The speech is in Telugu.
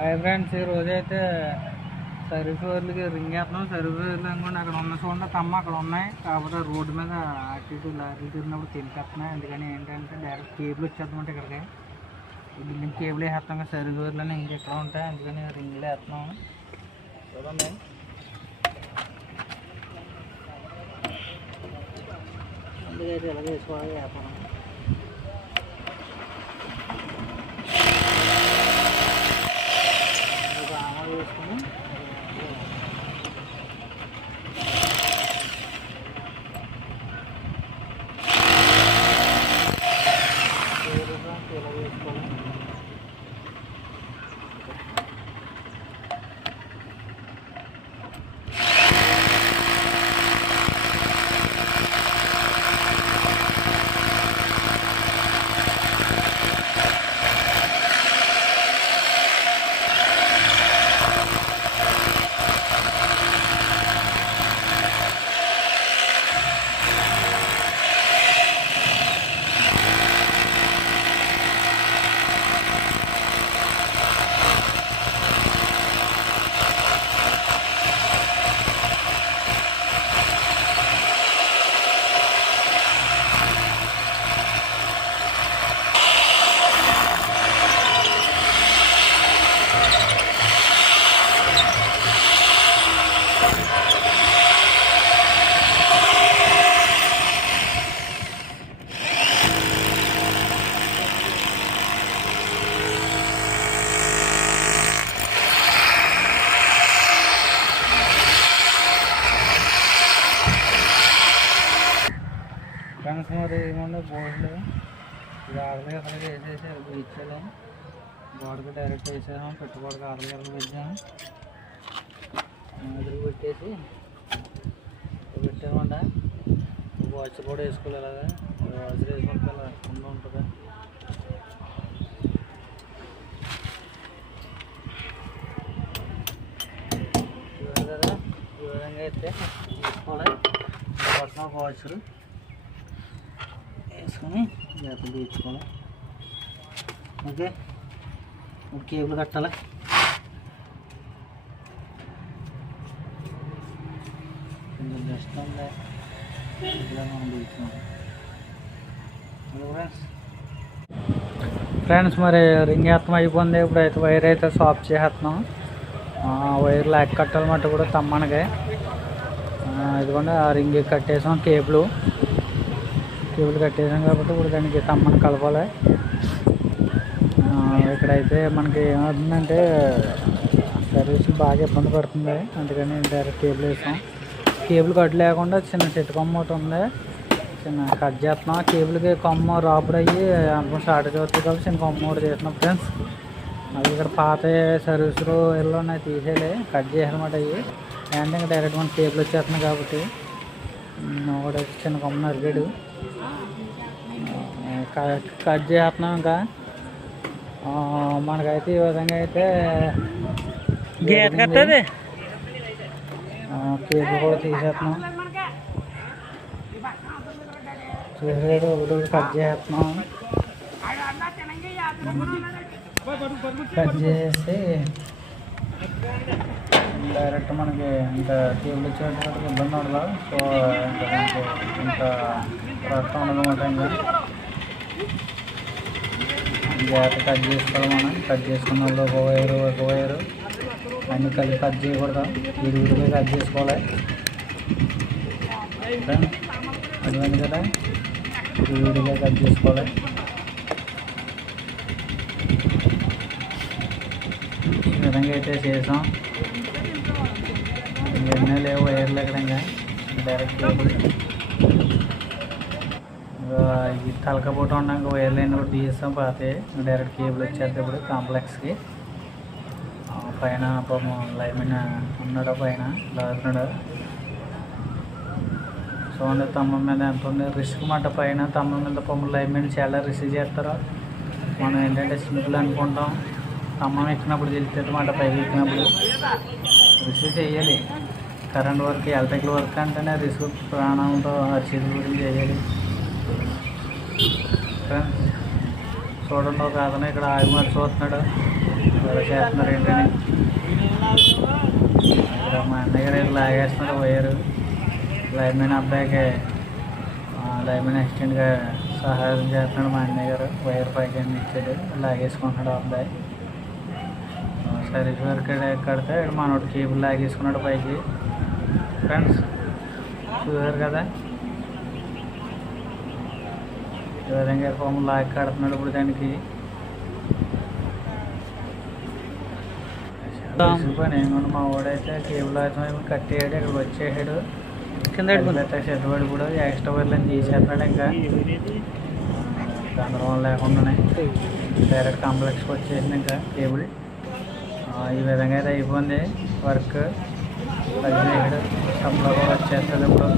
హాయ్ ఫ్రెండ్స్ ఈ రోజైతే అయితే సర్వీస్ రింగ్ వేస్తున్నాం. సర్వీస్ అనుకోండి అక్కడ ఉన్న చూడండి తమ్మ అక్కడ ఉన్నాయి. కాకపోతే రోడ్డు మీద అటు ఇటు లారీలు తిరిగినప్పుడు తెలిపేస్తున్నాయి అందుకని ఏంటంటే డైరెక్ట్ కేబుల్ వచ్చేద్దామంటే ఇక్కడికి. ఈ బిల్డింగ్ కేబుల్ వేస్తాం కదా సరిఫేర్లు అని ఇంక ఎక్కడ ఉంటాయి. అందుకని రింగ్లు వేస్తున్నాం. చూడండి. అందుకైతే ఇలాగ వేసుకోవాలి వేస్తాం ఒక ఆమలు వేసుకుని వేసుకోవాలి ఫ్రెండ్స్ మరి ఏమన్నా బోర్డులు? ఇది ఆడలే అసలు వేసేసారు బీచ్లో గోడకి డైరెక్ట్ వేసాము పెట్టుకోవడానికి ఆడలే పెట్టాము. ఎదురు పెట్టేసి పెట్టామంట. వాచ్ కూడా వేసుకోవాలి ఇలాగా. వాచ్ వేసుకుంటే అలా కింద ఉంటుంది. చూడాలి కదా? ఈ విధంగా అయితే తీసుకోవాలి. పక్కన వాచ్లు. వేసుకొని జాగ్రత్త తీర్చుకోవాలి ఓకే? ఇప్పుడు కేబుల్ కట్టాలి? కొంచెం రెస్ట్ ఉంది ఇక్కడ మనం తీర్చుకోవాలి ఫ్రెండ్స్ ఫ్రెండ్స్ మరి రింగ్ ఎత్తం అయిపోయింది. ఇప్పుడు అయితే వైర్ అయితే సాఫ్ చేసేస్తున్నాం వైర్ లెక్క కట్టాలన్నమాట కూడా తమ్మనగా ఇదిగోండి ఆ రింగ్ కట్టేసాం కేబుల్. కేబుల్ కట్టేసాం కాబట్టి ఇప్పుడు దానికి తమ్మని కలపాలి. ఇక్కడైతే మనకి ఏమవుతుందంటే సర్వీస్ బాగా ఇబ్బంది పడుతుంది. అందుకని డైరెక్ట్ కేబుల్ వేసాం. కేబుల్ కట్ లేకుండా చిన్న చెట్టు కొమ్మ ఒకటి ఉంది. చిన్న కట్ చేస్తున్నాం. కేబుల్కి కొమ్మ రాపుడు అయ్యి అనుకుని షార్టేజ్ అవుతుంది కాబట్టి చిన్న కొమ్మ ఒకటి చేస్తున్నాం ఫ్రెండ్స్. అది ఇక్కడ పాత సర్వీసులు ఇల్లు ఉన్నాయి తీసేయాలి. కట్ చేయాలన్నమాట అవి అంటే ఇంకా డైరెక్ట్ మన కేబుల్ వచ్చేస్తున్నాం కాబట్టి. ఒకటి చిన్న కొమ్మ నరికాడు. కట్ కట్ చేస్తున్నాం ఇంకా ఆ, మనకైతే ఈ విధంగా అయితే గీత కట్టది కేబుల్ కూడా తీసేస్తున్నాం చూసాడు ఒకటి ఒకటి కట్ చేస్తున్నాం కట్ చేసి డైరెక్ట్ మనకి ఇంకా కేబుల్ ఇచ్చేటప్పుడు ఇబ్బంది ఉండదు. సో ఇంకా దానికి ఇంకా రక్తం ఉండదన్నమాట ఇంకా జాగ్రత్త కట్ చేసుకోవాలి మనం. కట్ చేసుకున్న వాళ్ళు ఒక వైరు ఒక వైరు. అన్నీ కలిపి కట్ చేయకూడదు. విడివిడిగా కట్ చేసుకోవాలి. అటువంటి కదా? విడివిడిగా కట్ చేసుకోవాలి. ఈ విధంగా అయితే చేసాం. ఏమైనా లేవు వైర్లు ఎక్కడంగా డైరెక్ట్ కేబుల్. ఈ తలకపోటు ఉన్నాక వైర్ లైన్ కూడా తీసాం పాతే డైరెక్ట్ కేబుల్ వచ్చేది ఇప్పుడు కాంప్లెక్స్కి. పైన పాపం లైన్ ఉన్నాడు పైన లాగుతున్నాడు. చూడండి తమ్మ మీద ఎంత ఉంది. రిస్క్ మాట పైన తమ్మ మీద పాపం లైన్ మీద చాలా రిసీవ్ చేస్తారు. మనం ఏంటంటే సింపుల్ అనుకుంటాం. తమ్మం ఎక్కినప్పుడు తెలుస్తుంది మాట పైకి ఎక్కినప్పుడు. రిసీవ్ చేయాలి. కరెంట్ వర్క్ ఎలక్ట్రికల్ వర్క్ అంటేనే రిస్క్ ప్రాణంతో అరిచేతి గురించి చేయాలి చూడండి ఒక అతను ఇక్కడ ఆగి మరి చూస్తున్నాడు ఇలా చేస్తున్నారు ఏంటని. ఇక్కడ మా అన్నయ్య గారు ఇలా లాగేస్తున్నారు పోయారు. లైన్మెన్ అబ్బాయికి లైన్మెన్ అసిస్టెంట్గా సహాయం చేస్తున్నాడు మా అన్నయ్య గారు. వైర్ పైకి ఇచ్చాడు లాగేసుకుంటున్నాడు ఆ అబ్బాయి. సర్వీస్ వర్క్ కడితే ఇక్కడ మనోడు కేబుల్ లాగేసుకున్నాడు పైకి. ఫ్రెండ్స్ చూసారు కదా? ఈ విధంగా పాము లాగి కడుతున్నాడు ఇప్పుడు దానికి. మా వాడైతే కేబుల్ అయితే కట్టేయడు ఇక్కడ వచ్చేసాడు. కింద చెట్టుబడి కూడా ఎక్స్ట్రా వైర్లను తీసేస్తున్నాడు ఇంకా. గందరగోళం లేకుండానే. డైరెక్ట్ కాంప్లెక్స్కి వచ్చేసింది ఇంకా కేబుల్. ఈ విధంగా అయితే అయిపోయింది వర్క్. పదిహేడు సప్లై కూడా వచ్చేస్తుంది ఇప్పుడు.